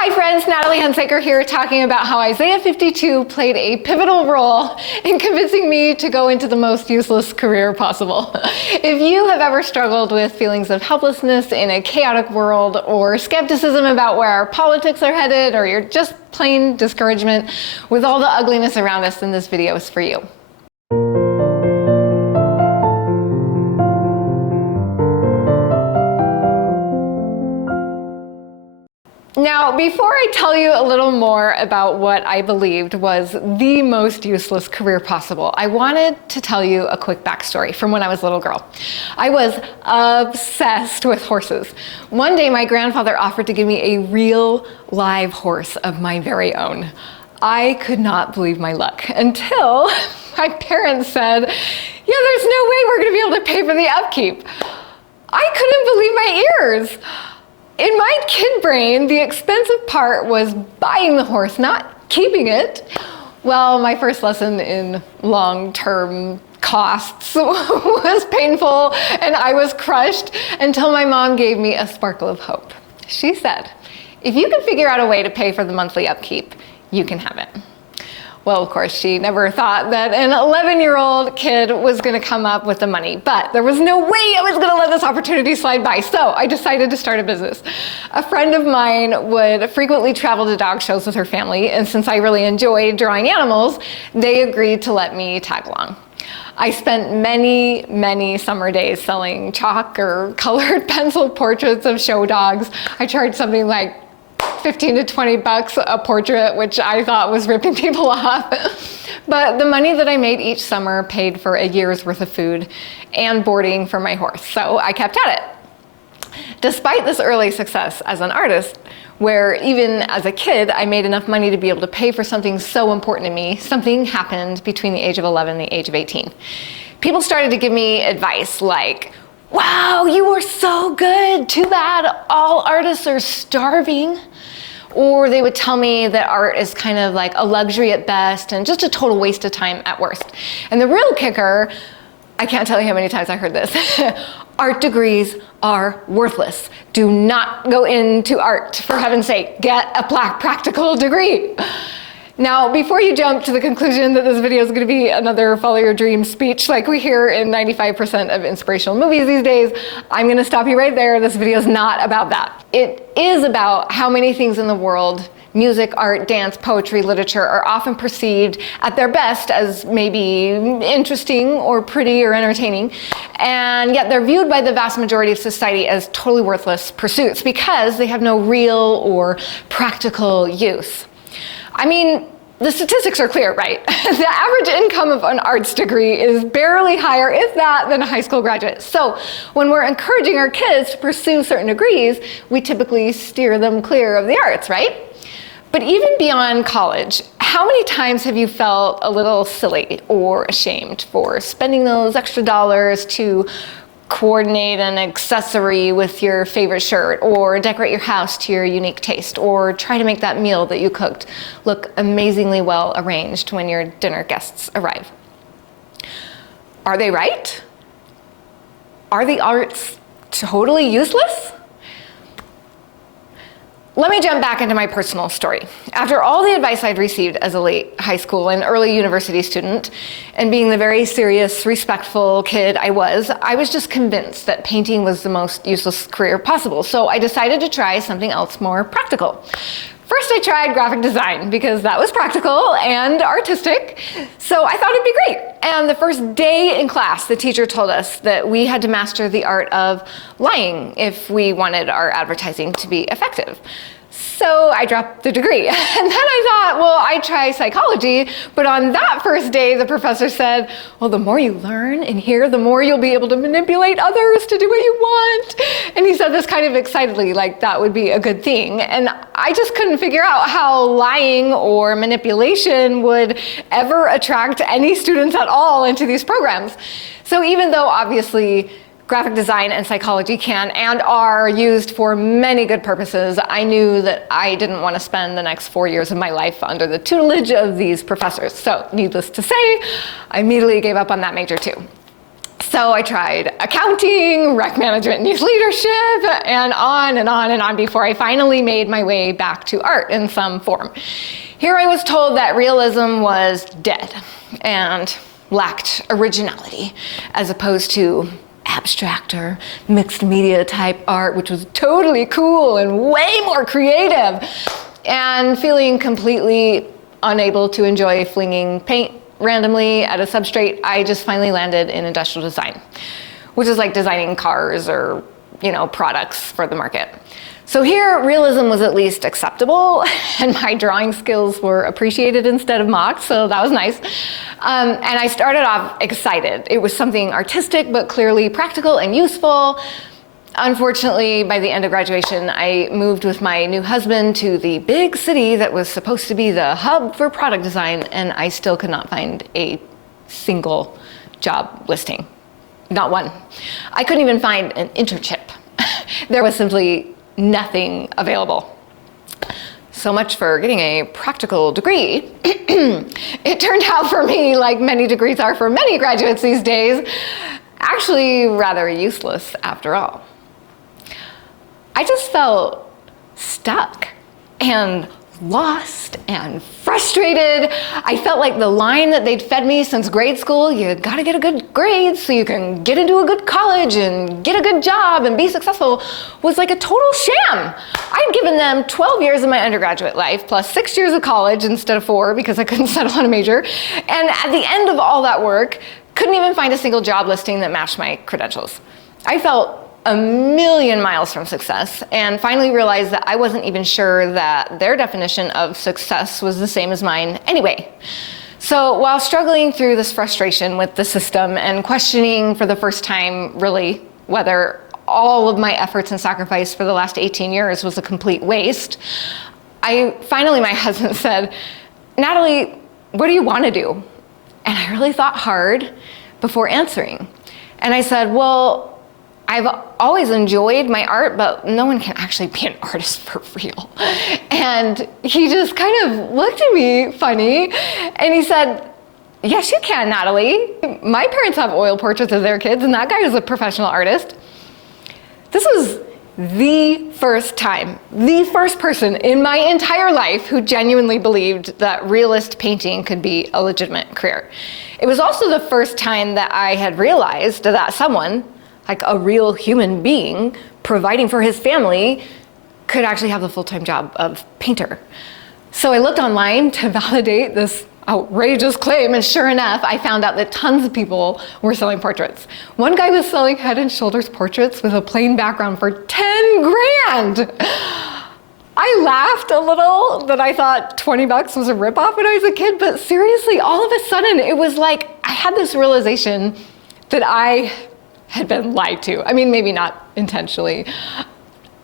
Hi friends, Natalie Hunsaker here talking about how Isaiah 52 played a pivotal role in convincing me to go into the most useless career possible. If you have ever struggled with feelings of helplessness in a chaotic world, or skepticism about where our politics are headed, or you're just plain discouragement with all the ugliness around us, then this video is for you. Now, before I tell you a little more about what I believed was the most useless career possible, I wanted to tell you a quick backstory from when I was a little girl. I was obsessed with horses. One day, my grandfather offered to give me a real live horse of my very own. I could not believe my luck until my parents said, yeah, there's no way we're gonna be able to pay for the upkeep. I couldn't believe my ears. In my kid brain, the expensive part was buying the horse, not keeping it. Well, my first lesson in long-term costs was painful, and I was crushed until my mom gave me a sparkle of hope. She said, if you can figure out a way to pay for the monthly upkeep, you can have it. Well, of course, she never thought that an 11-year-old kid was gonna come up with the money, but there was no way I was gonna let this opportunity slide by, so I decided to start a business. A friend of mine would frequently travel to dog shows with her family, and since I really enjoyed drawing animals, they agreed to let me tag along. I spent many summer days selling chalk or colored pencil portraits of show dogs. I charged something like 15 to 20 bucks a portrait, which I thought was ripping people off. But the money that I made each summer paid for a year's worth of food and boarding for my horse, so I kept at it. Despite this early success as an artist, where even as a kid I made enough money to be able to pay for something so important to me, something happened between the age of 11 and the age of 18. People started to give me advice like, wow, you are so good, too bad all artists are starving. Or they would tell me that art is kind of like a luxury at best and just a total waste of time at worst. And the real kicker, I can't tell you how many times I heard this, art degrees are worthless. Do not go into art, for heaven's sake, get a practical degree. Now, before you jump to the conclusion that this video is going to be another follow your dreams speech like we hear in 95% of inspirational movies these days, I'm going to stop you right there. This video is not about that. It is about how many things in the world, music, art, dance, poetry, literature, are often perceived at their best as maybe interesting or pretty or entertaining, and yet they're viewed by the vast majority of society as totally worthless pursuits because they have no real or practical use. I mean, the statistics are clear, right? The average income of an arts degree is barely higher, if that, than a high school graduate. So when we're encouraging our kids to pursue certain degrees, we typically steer them clear of the arts, right? But even beyond college, how many times have you felt a little silly or ashamed for spending those extra dollars to coordinate an accessory with your favorite shirt, or decorate your house to your unique taste, or try to make that meal that you cooked look amazingly well arranged when your dinner guests arrive? Are they right? Are the arts totally useless? Let me jump back into my personal story. After all the advice I'd received as a late high school and early university student, and being the very serious, respectful kid I was just convinced that painting was the most useless career possible. So I decided to try something else more practical. First, I tried graphic design because that was practical and artistic, so I thought it'd be great. And the first day in class, the teacher told us that we had to master the art of lying if we wanted our advertising to be effective. So I dropped the degree. And then I thought, well, I'd try psychology. But on that first day, the professor said, well, the more you learn in here, the more you'll be able to manipulate others to do what you want. And he said this kind of excitedly, like that would be a good thing. And I just couldn't figure out how lying or manipulation would ever attract any students at all into these programs. So even though obviously graphic design and psychology can and are used for many good purposes, I knew that I didn't want to spend the next 4 years of my life under the tutelage of these professors. So needless to say, I immediately gave up on that major too. So I tried accounting, rec management, and youth leadership, and on and on and on before I finally made my way back to art in some form. Here I was told that realism was dead and lacked originality, as opposed to abstract or mixed media type art, which was totally cool and way more creative, and feeling completely unable to enjoy flinging paint randomly at a substrate. I just finally landed in industrial design, which is like designing cars or, products for the market. So here, realism was at least acceptable, and my drawing skills were appreciated instead of mocked, so that was nice. And I started off excited. It was something artistic, but clearly practical and useful. Unfortunately, by the end of graduation, I moved with my new husband to the big city that was supposed to be the hub for product design, and I still could not find a single job listing. Not one. I couldn't even find an internship. There was simply nothing available. So much for getting a practical degree. It turned out for me, like many degrees are for many graduates these days, actually rather useless after all. I just felt stuck and lost and frustrated. I felt like the line that they'd fed me since grade school, you gotta get a good grade so you can get into a good college and get a good job and be successful, was like a total sham. I'd given them 12 years of my undergraduate life plus 6 years of college instead of 4 because I couldn't settle on a major. And at the end of all that work, couldn't even find a single job listing that matched my credentials. I felt a million miles from success, and finally realized that I wasn't even sure that their definition of success was the same as mine anyway. So while struggling through this frustration with the system and questioning for the first time really whether all of my efforts and sacrifice for the last 18 years was a complete waste, my husband said, "Natalie, what do you want to do?" And I really thought hard before answering. And I said, "Well, I've always enjoyed my art, but no one can actually be an artist for real." And he just kind of looked at me funny, and he said, "Yes, you can, Natalie. My parents have oil portraits of their kids, and that guy is a professional artist." This was the first time, the first person in my entire life who genuinely believed that realist painting could be a legitimate career. It was also the first time that I had realized that someone, like a real human being, providing for his family, could actually have the full-time job of painter. So I looked online to validate this outrageous claim, and sure enough, I found out that tons of people were selling portraits. One guy was selling Head and Shoulders portraits with a plain background for 10 grand. I laughed a little that I thought $20 was a ripoff when I was a kid, but seriously, all of a sudden, it was like I had this realization that I had been lied to. I mean, maybe not intentionally.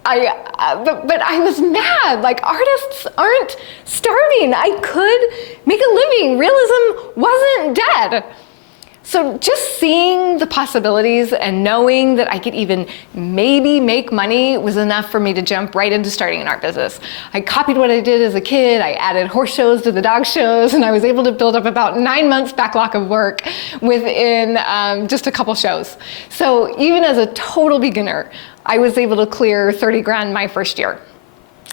But I was mad. Like, artists aren't starving. I could make a living. Realism wasn't dead. So just seeing the possibilities and knowing that I could even maybe make money was enough for me to jump right into starting an art business. I copied what I did as a kid. I added horse shows to the dog shows, and I was able to build up about 9 months backlog of work within just a couple shows. So even as a total beginner, I was able to clear 30 grand my first year,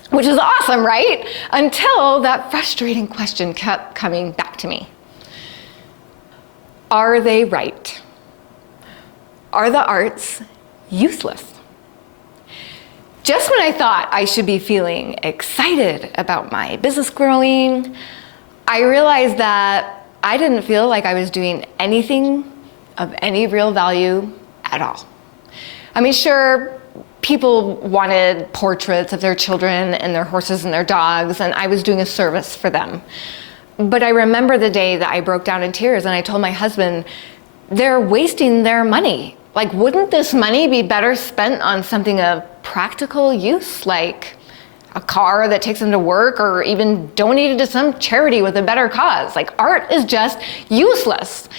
which is awesome, right? Until that frustrating question kept coming back to me. Are they right? Are the arts useless? Just when I thought I should be feeling excited about my business growing, I realized that I didn't feel like I was doing anything of any real value at all. I mean, sure, people wanted portraits of their children and their horses and their dogs, and I was doing a service for them. But I remember the day that I broke down in tears and I told my husband, they're wasting their money. Like, wouldn't this money be better spent on something of practical use, like a car that takes them to work, or even donated to some charity with a better cause? Like, art is just useless.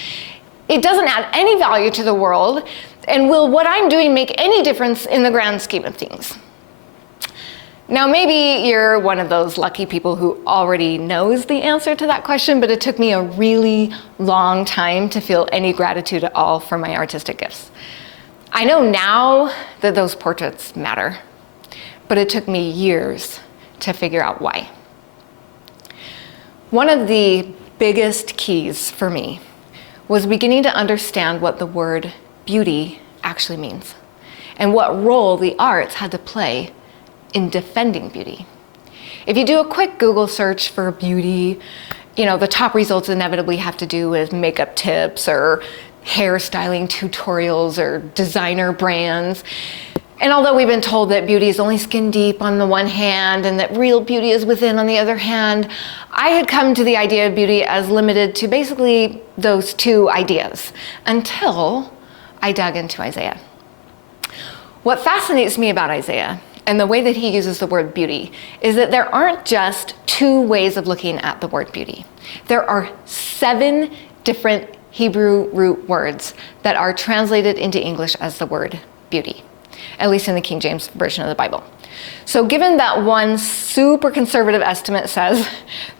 It doesn't add any value to the world, and will what I'm doing make any difference in the grand scheme of things? Now, maybe you're one of those lucky people who already knows the answer to that question, but it took me a really long time to feel any gratitude at all for my artistic gifts. I know now that those portraits matter, but it took me years to figure out why. One of the biggest keys for me was beginning to understand what the word beauty actually means and what role the arts had to play in defending beauty. If you do a quick Google search for beauty, the top results inevitably have to do with makeup tips or hairstyling tutorials or designer brands. And although we've been told that beauty is only skin deep on the one hand and that real beauty is within on the other hand, I had come to the idea of beauty as limited to basically those two ideas until I dug into Isaiah. What fascinates me about Isaiah and the way that he uses the word beauty is that there aren't just two ways of looking at the word beauty. There are 7 different Hebrew root words that are translated into English as the word beauty, at least in the King James Version of the Bible. So given that one super conservative estimate says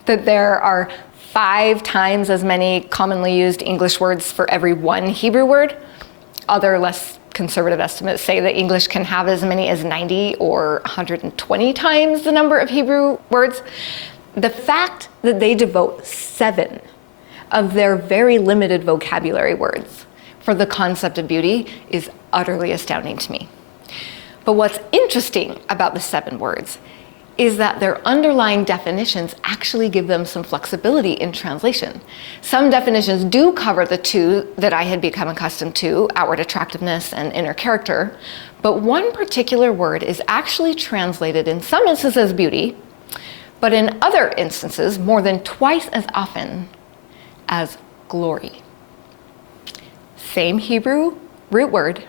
that there are 5 times as many commonly used English words for every one Hebrew word, other less conservative estimates say that English can have as many as 90 or 120 times the number of Hebrew words. The fact that they devote 7 of their very limited vocabulary words for the concept of beauty is utterly astounding to me. But what's interesting about the 7 words is that their underlying definitions actually give them some flexibility in translation. Some definitions do cover the 2 that I had become accustomed to, outward attractiveness and inner character, but one particular word is actually translated in some instances as beauty, but in other instances more than twice as often as glory. Same Hebrew root word,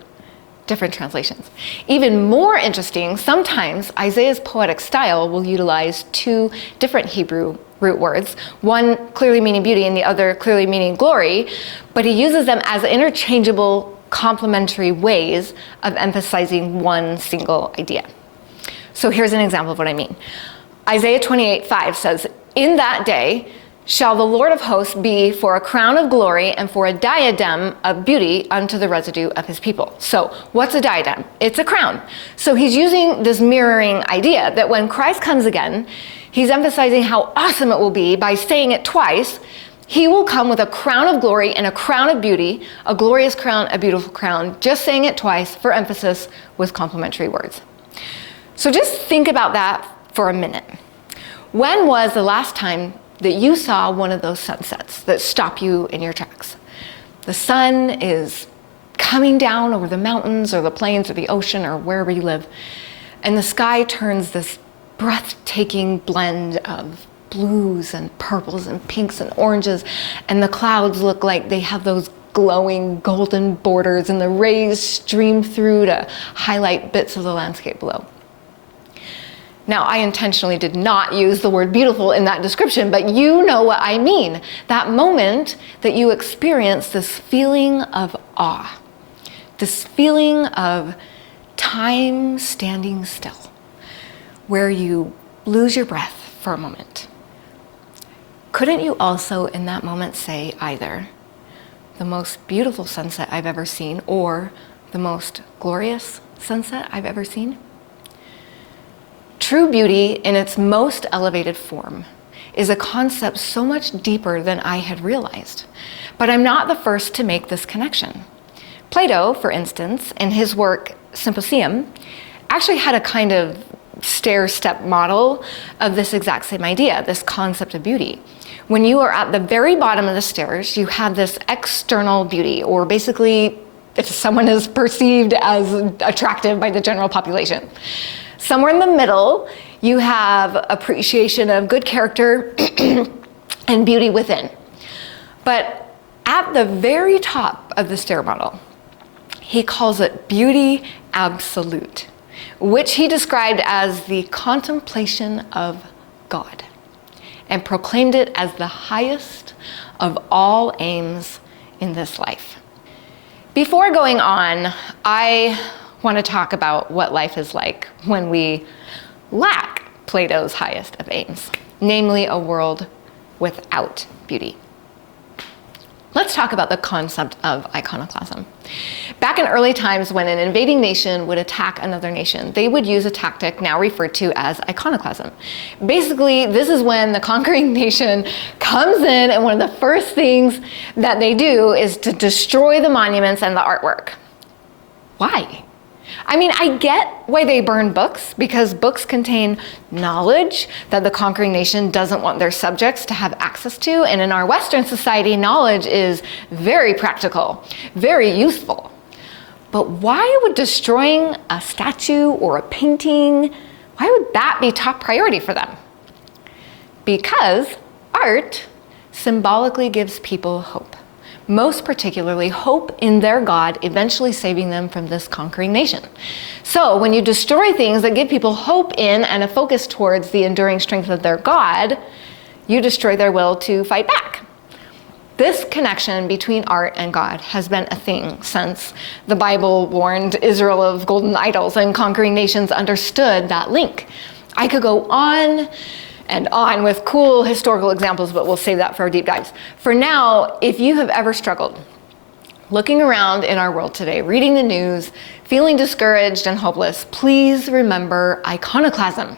different translations. Even more interesting, sometimes Isaiah's poetic style will utilize 2 different Hebrew root words, one clearly meaning beauty and the other clearly meaning glory, but he uses them as interchangeable complementary ways of emphasizing one single idea. So here's an example of what I mean. Isaiah 28:5 says, "In that day shall the Lord of hosts be for a crown of glory and for a diadem of beauty unto the residue of his people." So what's a diadem? It's a crown. So he's using this mirroring idea that when Christ comes again, he's emphasizing how awesome it will be by saying it twice. He will come with a crown of glory and a crown of beauty, a glorious crown, a beautiful crown, just saying it twice for emphasis with complementary words. So just think about that for a minute. When was the last time that you saw one of those sunsets that stop you in your tracks? The sun is coming down over the mountains or the plains or the ocean or wherever you live, and the sky turns this breathtaking blend of blues and purples and pinks and oranges, and the clouds look like they have those glowing golden borders, and the rays stream through to highlight bits of the landscape below. Now, I intentionally did not use the word beautiful in that description, but you know what I mean. That moment that you experience this feeling of awe, this feeling of time standing still, where you lose your breath for a moment. Couldn't you also in that moment say either the most beautiful sunset I've ever seen or the most glorious sunset I've ever seen? True beauty in its most elevated form is a concept so much deeper than I had realized. But I'm not the first to make this connection. Plato, for instance, in his work Symposium, actually had a kind of stair-step model of this exact same idea, this concept of beauty. When you are at the very bottom of the stairs, you have this external beauty, or basically if someone is perceived as attractive by the general population. Somewhere in the middle, you have appreciation of good character and beauty within. But at the very top of the stair model, he calls it beauty absolute, which he described as the contemplation of God, and proclaimed it as the highest of all aims in this life. Before going on, I want to talk about what life is like when we lack Plato's highest of aims, namely a world without beauty. Let's talk about the concept of iconoclasm. Back in early times, when an invading nation would attack another nation, they would use a tactic now referred to as iconoclasm. Basically, this is when the conquering nation comes in, and one of the first things that they do is to destroy the monuments and the artwork. Why? I mean, I get why they burn books, because books contain knowledge that the conquering nation doesn't want their subjects to have access to. And in our Western society, knowledge is very practical, very useful. But why would destroying a statue or a painting, why would that be top priority for them? Because art symbolically gives people hope. Most particularly hope in their God eventually saving them from this conquering nation. So when you destroy things that give people hope in and a focus towards the enduring strength of their God, you destroy their will to fight back. This connection between art and God has been a thing since the Bible warned Israel of golden idols and conquering nations understood that link. I could go on and on with cool historical examples, but we'll save that for our deep dives. For now, if you have ever struggled looking around in our world today, reading the news, feeling discouraged and hopeless, please remember iconoclasm.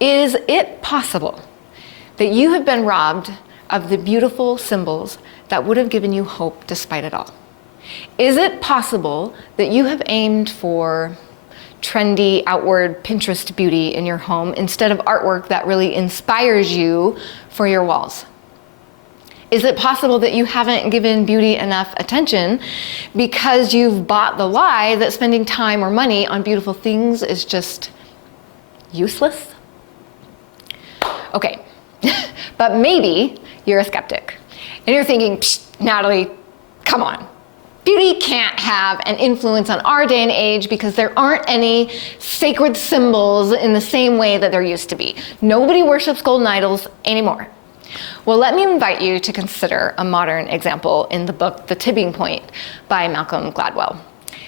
Is it possible that you have been robbed of the beautiful symbols that would have given you hope despite it all? Is it possible that you have aimed for trendy, outward Pinterest beauty in your home instead of artwork that really inspires you for your walls? Is it possible that you haven't given beauty enough attention because you've bought the lie that spending time or money on beautiful things is just useless? Okay, but maybe you're a skeptic and you're thinking, Natalie, come on. Beauty can't have an influence on our day and age because there aren't any sacred symbols in the same way that there used to be. Nobody worships golden idols anymore. Well, let me invite you to consider a modern example in the book, The Tipping Point by Malcolm Gladwell.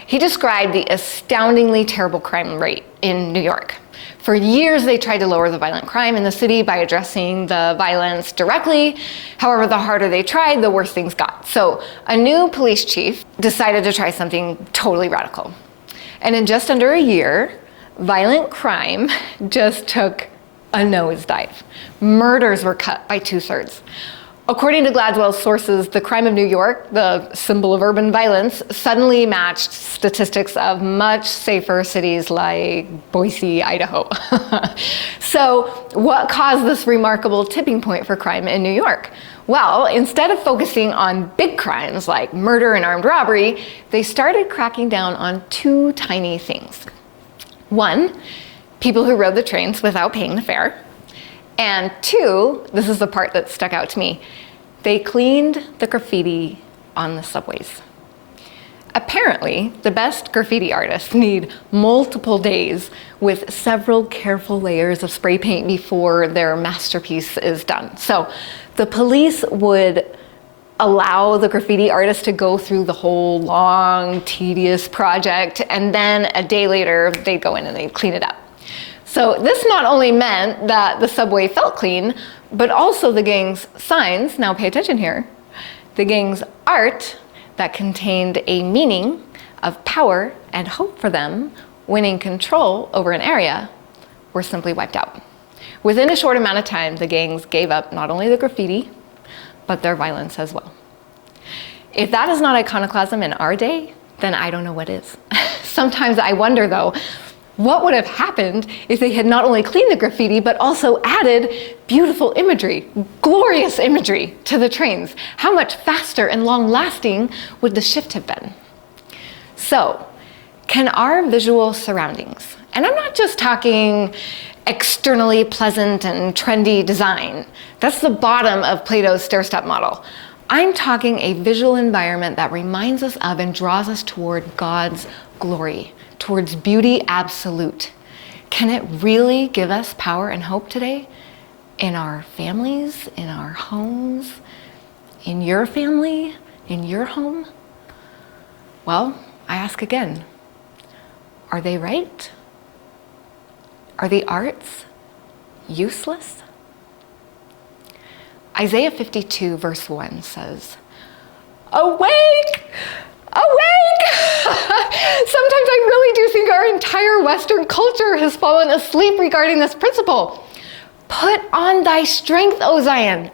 He described the astoundingly terrible crime rate in New York. For years, they tried to lower the violent crime in the city by addressing the violence directly. However, the harder they tried, the worse things got. So a new police chief decided to try something totally radical. And in just under a year, violent crime just took a nosedive. Murders were cut by 2/3. According to Gladwell's sources, the crime of New York, the symbol of urban violence, suddenly matched statistics of much safer cities like Boise, Idaho. So what caused this remarkable tipping point for crime in New York? Well, instead of focusing on big crimes like murder and armed robbery, they started cracking down on two tiny things. One, people who rode the trains without paying the fare. And two, this is the part that stuck out to me, they cleaned the graffiti on the subways. Apparently, the best graffiti artists need multiple days with several careful layers of spray paint before their masterpiece is done. So the police would allow the graffiti artist to go through the whole long, tedious project, and then a day later, they'd go in and they'd clean it up. So this not only meant that the subway felt clean, but also the gang's signs, now pay attention here, the gang's art that contained a meaning of power and hope for them winning control over an area were simply wiped out. Within a short amount of time, the gangs gave up not only the graffiti, but their violence as well. If that is not iconoclasm in our day, then I don't know what is. Sometimes I wonder though, what would have happened if they had not only cleaned the graffiti, but also added beautiful imagery, glorious imagery to the trains? How much faster and long-lasting would the shift have been? So, can our visual surroundings, and I'm not just talking externally pleasant and trendy design, that's the bottom of Plato's stair-step model. I'm talking a visual environment that reminds us of and draws us toward God's glory, towards beauty absolute. Can it really give us power and hope today? In our families, in our homes, in your family, in your home? Well, I ask again, are they right? Are the arts useless? Isaiah 52 verse 1 says, "Awake! Awake!" Sometimes I really do think our entire Western culture has fallen asleep regarding this principle. Put on thy strength, O Zion.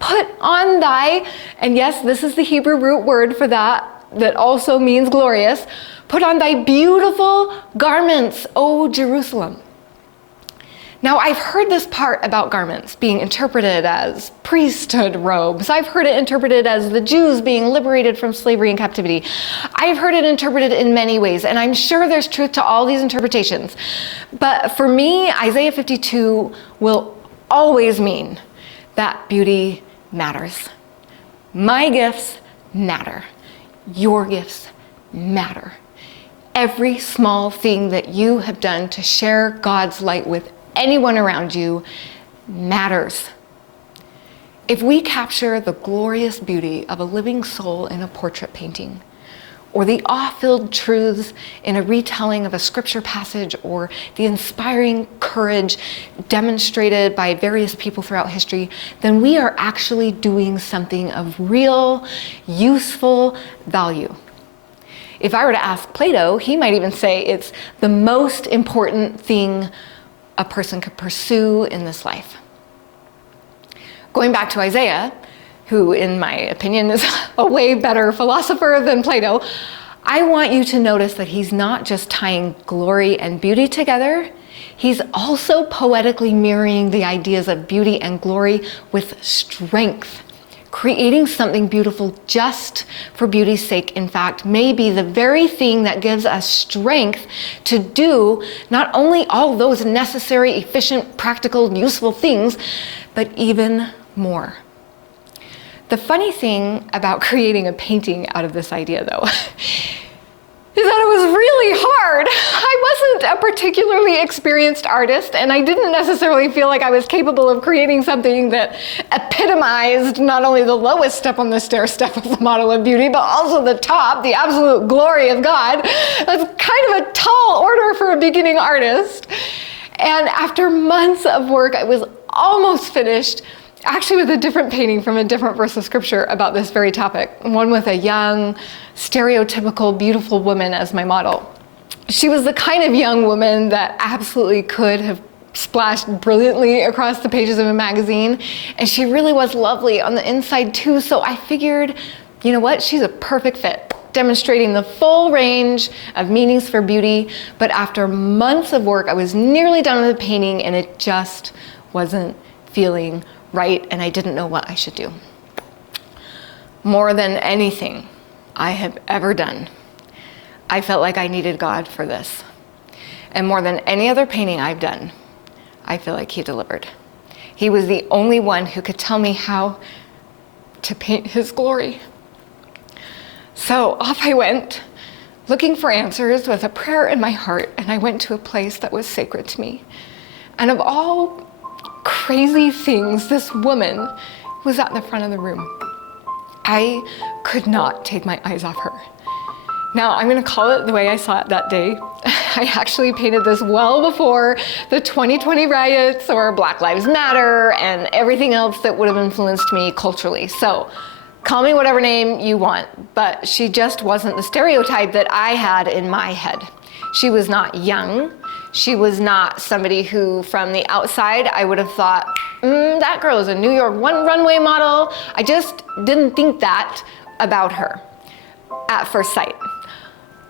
Put on thy, and yes, this is the Hebrew root word for that also means glorious. Put on thy beautiful garments, O Jerusalem. Now, I've heard this part about garments being interpreted as priesthood robes. I've heard it interpreted as the Jews being liberated from slavery and captivity. I've heard it interpreted in many ways, and I'm sure there's truth to all these interpretations. But for me, Isaiah 52 will always mean that beauty matters. My gifts matter. Your gifts matter. Every small thing that you have done to share God's light with anyone around you matters. If we capture the glorious beauty of a living soul in a portrait painting, or the awe-filled truths in a retelling of a scripture passage, or the inspiring courage demonstrated by various people throughout history, then we are actually doing something of real, useful value. If I were to ask Plato, he might even say it's the most important thing a person could pursue in this life. Going back to Isaiah, who in my opinion is a way better philosopher than Plato, I want you to notice that he's not just tying glory and beauty together, he's also poetically mirroring the ideas of beauty and glory with strength. Creating something beautiful just for beauty's sake, in fact, may be the very thing that gives us strength to do not only all those necessary, efficient, practical, useful things, but even more. The funny thing about creating a painting out of this idea, though, is that it was really hard. I wasn't a particularly experienced artist, and I didn't necessarily feel like I was capable of creating something that epitomized not only the lowest step on the stair step of the model of beauty, but also the top, the absolute glory of God. That's kind of a tall order for a beginning artist. And after months of work, I was almost finished, actually with a different painting from a different verse of scripture about this very topic, one with a young, stereotypical, beautiful woman as my model. She was the kind of young woman that absolutely could have splashed brilliantly across the pages of a magazine, and she really was lovely on the inside too, so I figured, you know what, she's a perfect fit, demonstrating the full range of meanings for beauty. But after months of work, I was nearly done with the painting, and it just wasn't feeling right, and I didn't know what I should do. More than anything I have ever done, I felt like I needed God for this. And more than any other painting I've done, I feel like he delivered. He was the only one who could tell me how to paint his glory. So off I went, looking for answers with a prayer in my heart, and I went to a place that was sacred to me. And of all crazy things, this woman was at the front of the room. I could not take my eyes off her. Now, I'm gonna call it the way I saw it that day. I actually painted this well before the 2020 riots or Black Lives Matter and everything else that would have influenced me culturally. So call me whatever name you want, but she just wasn't the stereotype that I had in my head. She was not young. She was not somebody who, from the outside, I would have thought, that girl is a New York one runway model. I just didn't think that about her at first sight.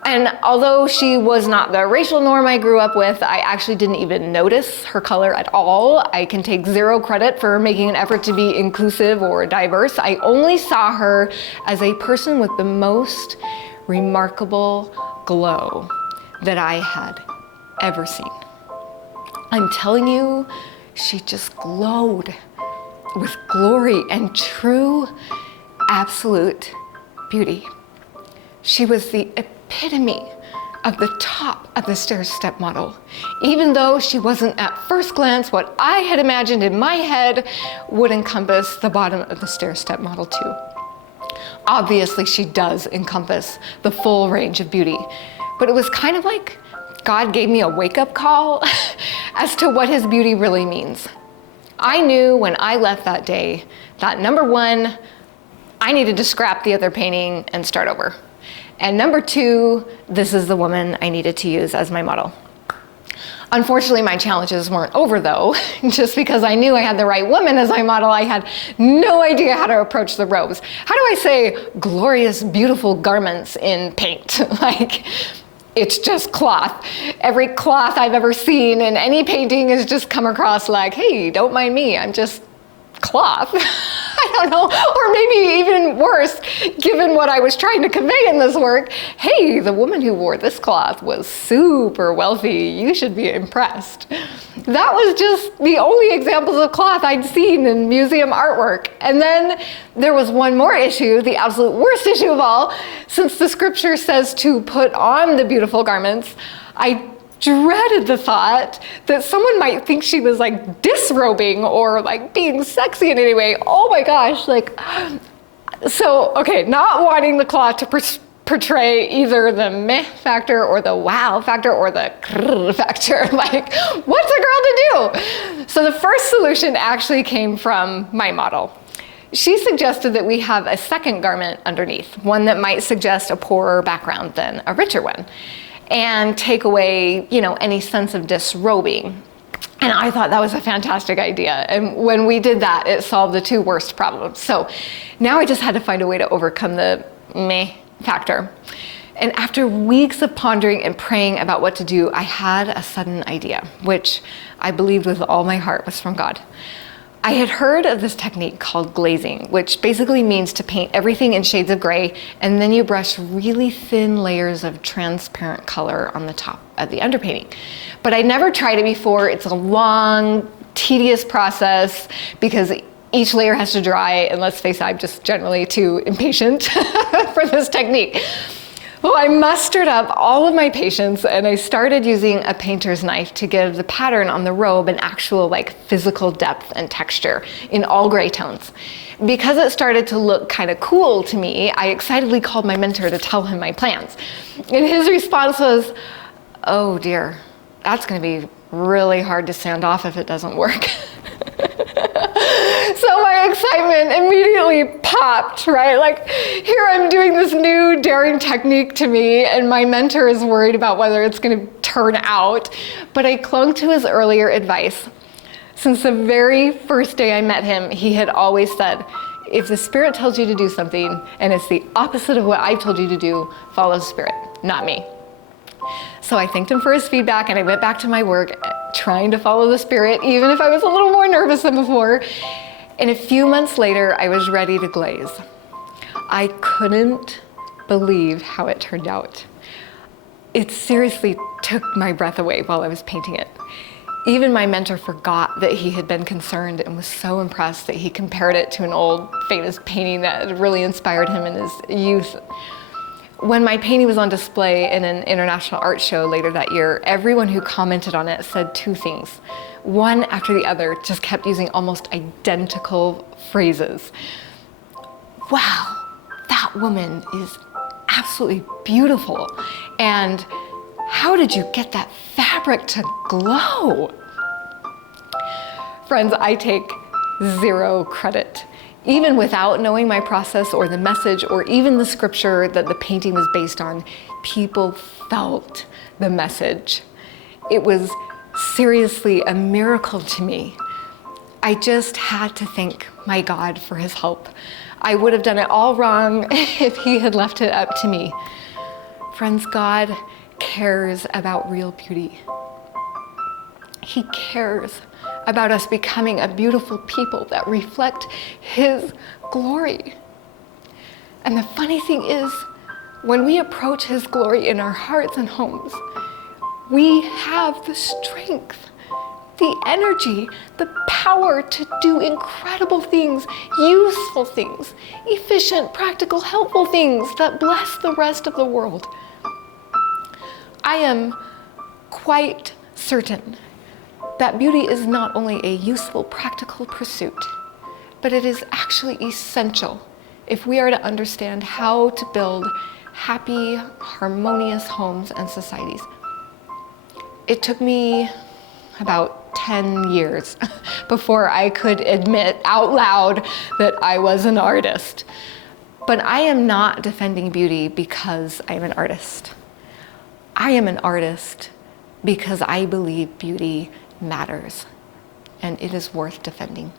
And although she was not the racial norm I grew up with, I actually didn't even notice her color at all. I can take zero credit for making an effort to be inclusive or diverse. I only saw her as a person with the most remarkable glow that I had ever seen. I'm telling you, she just glowed with glory and true, absolute beauty. She was the epitome of the top of the stair-step model, even though she wasn't at first glance what I had imagined in my head would encompass the bottom of the stair-step model too. Obviously, she does encompass the full range of beauty, but it was kind of like God gave me a wake-up call as to what his beauty really means. I knew when I left that day that number one, I needed to scrap the other painting and start over. And number two, this is the woman I needed to use as my model. Unfortunately, my challenges weren't over though. Just because I knew I had the right woman as my model, I had no idea how to approach the robes. How do I say glorious, beautiful garments in paint? Like, it's just cloth. Every cloth I've ever seen in any painting has just come across like, hey, don't mind me, I'm just cloth. I don't know, or maybe even worse, given what I was trying to convey in this work, hey, the woman who wore this cloth was super wealthy, you should be impressed. That was just the only examples of cloth I'd seen in museum artwork. And then there was one more issue, the absolute worst issue of all. Since the scripture says to put on the beautiful garments, I dreaded the thought that someone might think she was like disrobing or like being sexy in any way. Oh my gosh, like, so, okay, not wanting the cloth to portray either the meh factor or the wow factor or the grrr factor. Like, what's a girl to do? So the first solution actually came from my model. She suggested that we have a second garment underneath, one that might suggest a poorer background than a richer one, and take away, any sense of disrobing. And I thought that was a fantastic idea. And when we did that, it solved the two worst problems. So now I just had to find a way to overcome the meh factor. And after weeks of pondering and praying about what to do, I had a sudden idea, which I believed with all my heart was from God. I had heard of this technique called glazing, which basically means to paint everything in shades of gray, and then you brush really thin layers of transparent color on the top of the underpainting. But I never tried it before. It's a long, tedious process because each layer has to dry, and let's face it, I'm just generally too impatient for this technique. Well, I mustered up all of my patience and I started using a painter's knife to give the pattern on the robe an actual physical depth and texture in all gray tones. Because it started to look kind of cool to me, I excitedly called my mentor to tell him my plans. And his response was, oh dear, that's going to be really hard to sand off if it doesn't work. So my excitement immediately popped, right? Like, here I'm doing this new daring technique to me, and my mentor is worried about whether it's going to turn out. But I clung to his earlier advice. Since the very first day I met him, he had always said, if the Spirit tells you to do something, and it's the opposite of what I've told you to do, follow the Spirit, not me. So I thanked him for his feedback, and I went back to my work trying to follow the Spirit, even if I was a little more nervous than before. And a few months later, I was ready to glaze. I couldn't believe how it turned out. It seriously took my breath away while I was painting it. Even my mentor forgot that he had been concerned and was so impressed that he compared it to an old famous painting that had really inspired him in his youth. When my painting was on display in an international art show later that year, everyone who commented on it said two things. One after the other just kept using almost identical phrases. Wow, that woman is absolutely beautiful. And how did you get that fabric to glow? Friends, I take zero credit. Even without knowing my process or the message or even the scripture that the painting was based on, people felt the message. It was seriously a miracle to me. I just had to thank my God for his help. I would have done it all wrong if he had left it up to me. Friends, God cares about real beauty. He cares about us becoming a beautiful people that reflect his glory. And the funny thing is, when we approach his glory in our hearts and homes, we have the strength, the energy, the power to do incredible things, useful things, efficient, practical, helpful things that bless the rest of the world. I am quite certain that beauty is not only a useful, practical pursuit, but it is actually essential if we are to understand how to build happy, harmonious homes and societies. It took me about 10 years before I could admit out loud that I was an artist. But I am not defending beauty because I'm an artist. I am an artist because I believe beauty matters and it is worth defending.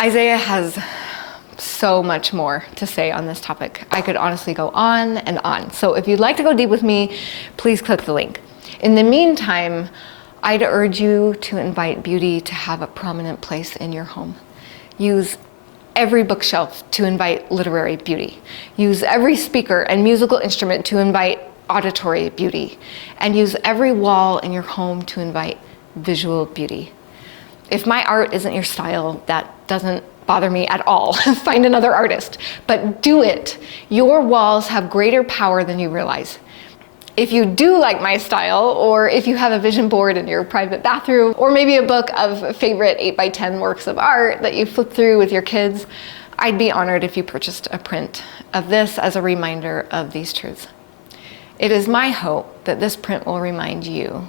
Isaiah has so much more to say on this topic. I could honestly go on and on. So if you'd like to go deep with me, please click the link. In the meantime, I'd urge you to invite beauty to have a prominent place in your home. Use every bookshelf to invite literary beauty. Use every speaker and musical instrument to invite auditory beauty. And use every wall in your home to invite visual beauty. If my art isn't your style, that doesn't bother me at all. Find another artist, but do it. Your walls have greater power than you realize. If you do like my style, or if you have a vision board in your private bathroom, or maybe a book of favorite 8x10 works of art that you flip through with your kids, I'd be honored if you purchased a print of this as a reminder of these truths. It is my hope that this print will remind you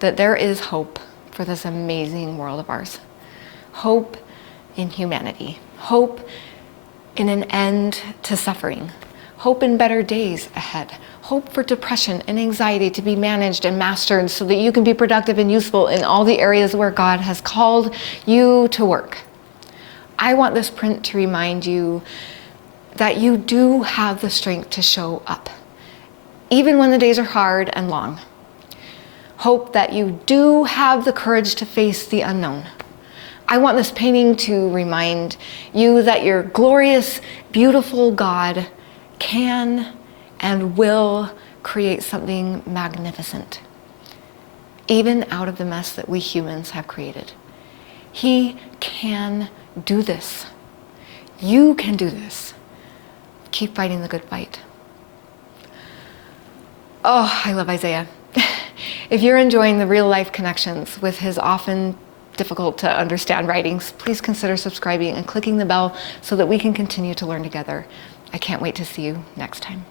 that there is hope for this amazing world of ours. Hope in humanity. Hope in an end to suffering. Hope in better days ahead. Hope for depression and anxiety to be managed and mastered so that you can be productive and useful in all the areas where God has called you to work. I want this print to remind you that you do have the strength to show up, even when the days are hard and long. Hope that you do have the courage to face the unknown. I want this painting to remind you that your glorious, beautiful God can and will create something magnificent, even out of the mess that we humans have created. He can do this. You can do this. Keep fighting the good fight. Oh, I love Isaiah. If you're enjoying the real life connections with his often difficult to understand writings, please consider subscribing and clicking the bell so that we can continue to learn together. I can't wait to see you next time.